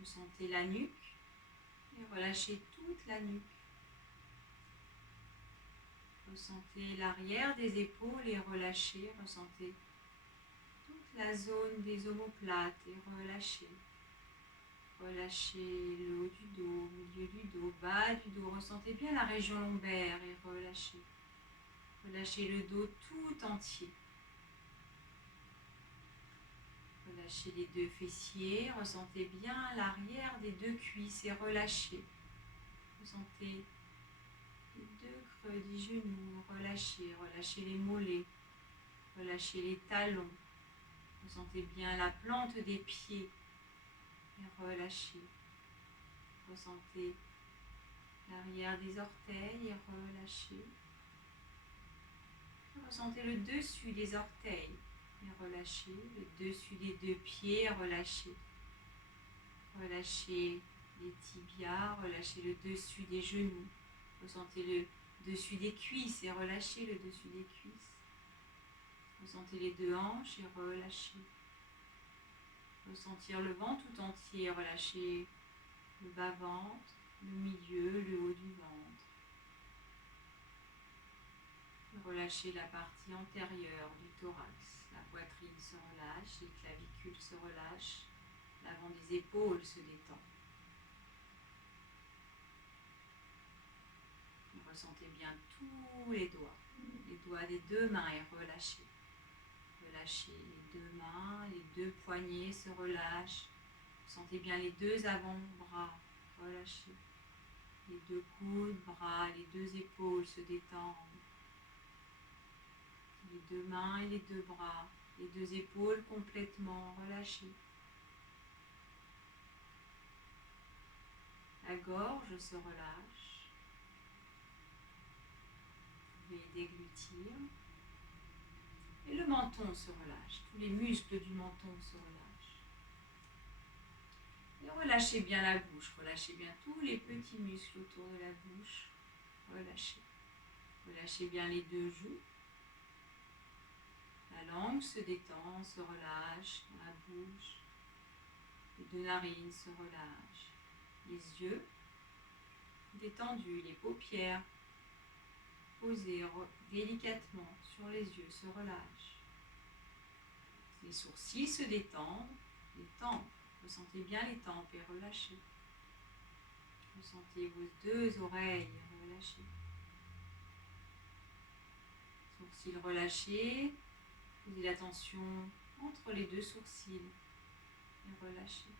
Ressentez la nuque et relâchez toute la nuque. Ressentez l'arrière des épaules et relâchez. Ressentez toute la zone des omoplates et relâchez. Relâchez le haut du dos, milieu du dos, bas du dos. Ressentez bien la région lombaire et relâchez. Relâchez le dos tout entier. Relâchez les deux fessiers. Ressentez bien l'arrière des deux cuisses et relâchez. Ressentez les deux creux des genoux. Relâchez. Relâchez les mollets. Relâchez les talons. Ressentez bien la plante des pieds. Et relâchez. Ressentez l'arrière des orteils et relâchez. Ressentez le dessus des orteils et relâchez. Le dessus des deux pieds et relâchez. Relâchez les tibias, relâchez le dessus des genoux. Ressentez le dessus des cuisses et relâchez le dessus des cuisses. Ressentez les deux hanches et relâchez. Ressentir le vent tout entier, relâchez le bas-ventre, le milieu, le haut du ventre. Relâchez la partie antérieure du thorax. La poitrine se relâche, les clavicules se relâchent, l'avant des épaules se détend. Ressentez bien tous les doigts des deux mains et relâchez. Relâchez les deux mains, les deux poignets se relâchent. Sentez bien les deux avant-bras, relâchez. Les deux coudes, bras, les deux épaules se détendent. Les deux mains et les deux bras, les deux épaules complètement relâchées. La gorge se relâche. Vous pouvez déglutir. Et le menton se relâche. Tous les muscles du menton se relâchent. Et relâchez bien la bouche. Relâchez bien tous les petits muscles autour de la bouche. Relâchez. Relâchez bien les deux joues. La langue se détend, se relâche dans la bouche. Les deux narines se relâchent. Les yeux détendus, les paupières posées délicatement sur les yeux se relâchent. Les sourcils se détendent, les tempes. Ressentez bien les tempes et relâchez. Ressentez vos deux oreilles relâchées. Sourcils relâchés. Posez l'attention entre les deux sourcils et relâchez.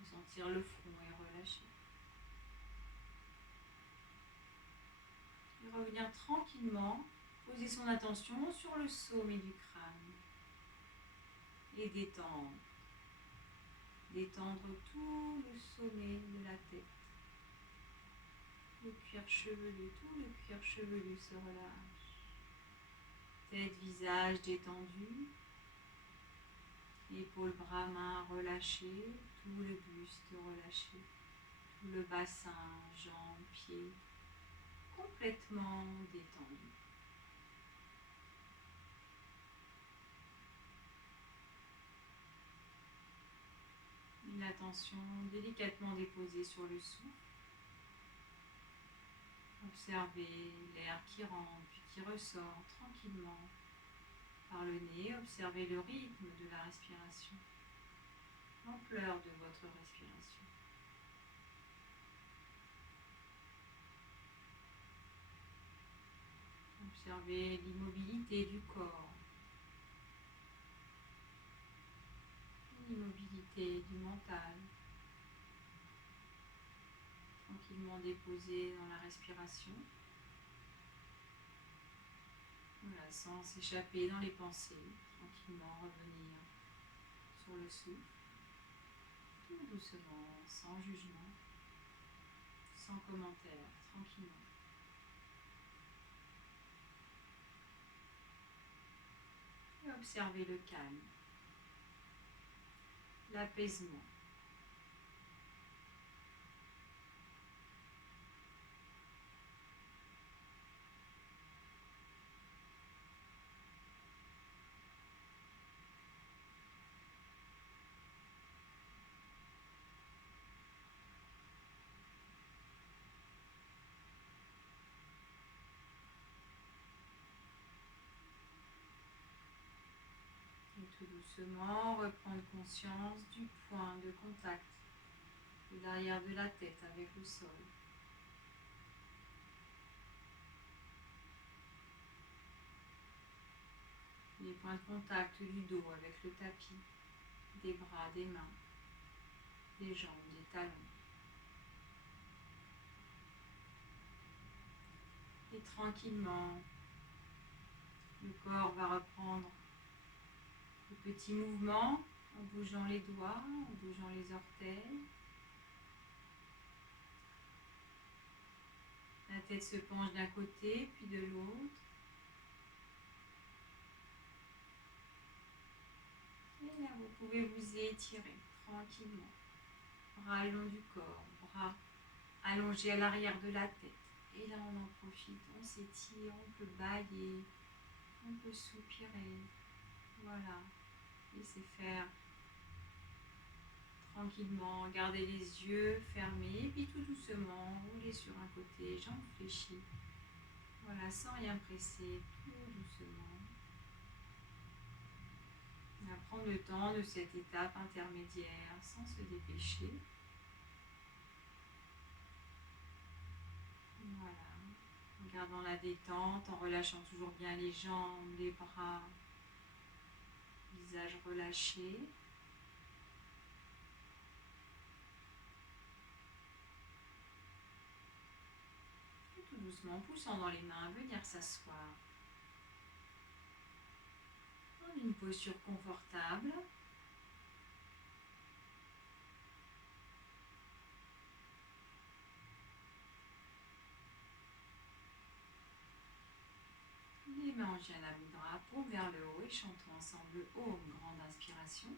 Ressentir le front et relâcher. Et revenir tranquillement. Poser son attention sur le sommet du crâne. Et détendre. Détendre tout le sommet de la tête. Le cuir chevelu, tout le cuir chevelu se relâche. Tête, visage détendu. Épaules, bras, mains relâchés. Tout le buste relâché. Tout le bassin, jambes, pieds. Complètement détendu. L'attention délicatement déposée sur le souffle. Observez l'air qui rentre puis qui ressort tranquillement par le nez. Observez le rythme de la respiration, l'ampleur de votre respiration. Observez l'immobilité du corps, l'immobilité du mental. Tranquillement déposé dans la respiration. Voilà, sans s'échapper dans les pensées. Tranquillement revenir sur le souffle. Tout doucement, sans jugement, sans commentaire, tranquillement. Et observez le calme, l'apaisement. Et tout doucement, reprendre conscience du point de contact de l'arrière de la tête avec le sol. Les points de contact du dos avec le tapis, des bras, des mains, des jambes, des talons. Et tranquillement, le corps va reprendre de petits mouvements en bougeant les doigts, en bougeant les orteils. La tête se penche d'un côté puis de l'autre. Et là, vous pouvez vous étirer tranquillement. Bras le long du corps, bras allongés à l'arrière de la tête. Et là, on en profite, on s'étire, on peut bâiller, on peut soupirer. Voilà. Laissez faire tranquillement, gardez les yeux fermés, et puis tout doucement, roulez sur un côté, jambes fléchies. Voilà, sans rien presser, tout doucement. On va prendre le temps de cette étape intermédiaire sans se dépêcher. Voilà, en gardant la détente, en relâchant toujours bien les jambes, les bras, visage relâché. Et tout doucement, poussant dans les mains, venir s'asseoir dans une posture confortable. Les mains en Jnana Mudra, paume vers le haut et chantons ensemble Om, grande inspiration.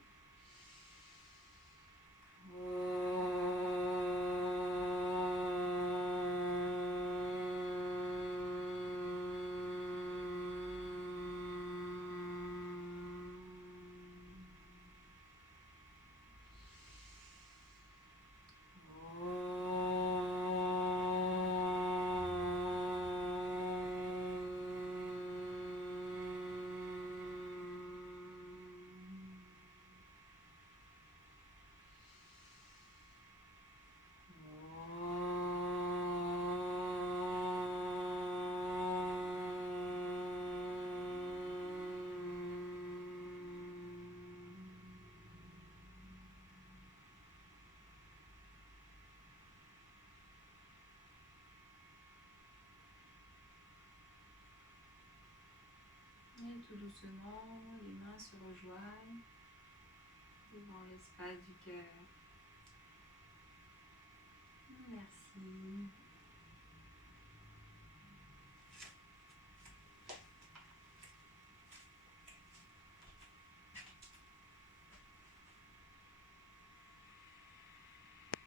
tout doucement, les mains se rejoignent devant l'espace du cœur. Merci.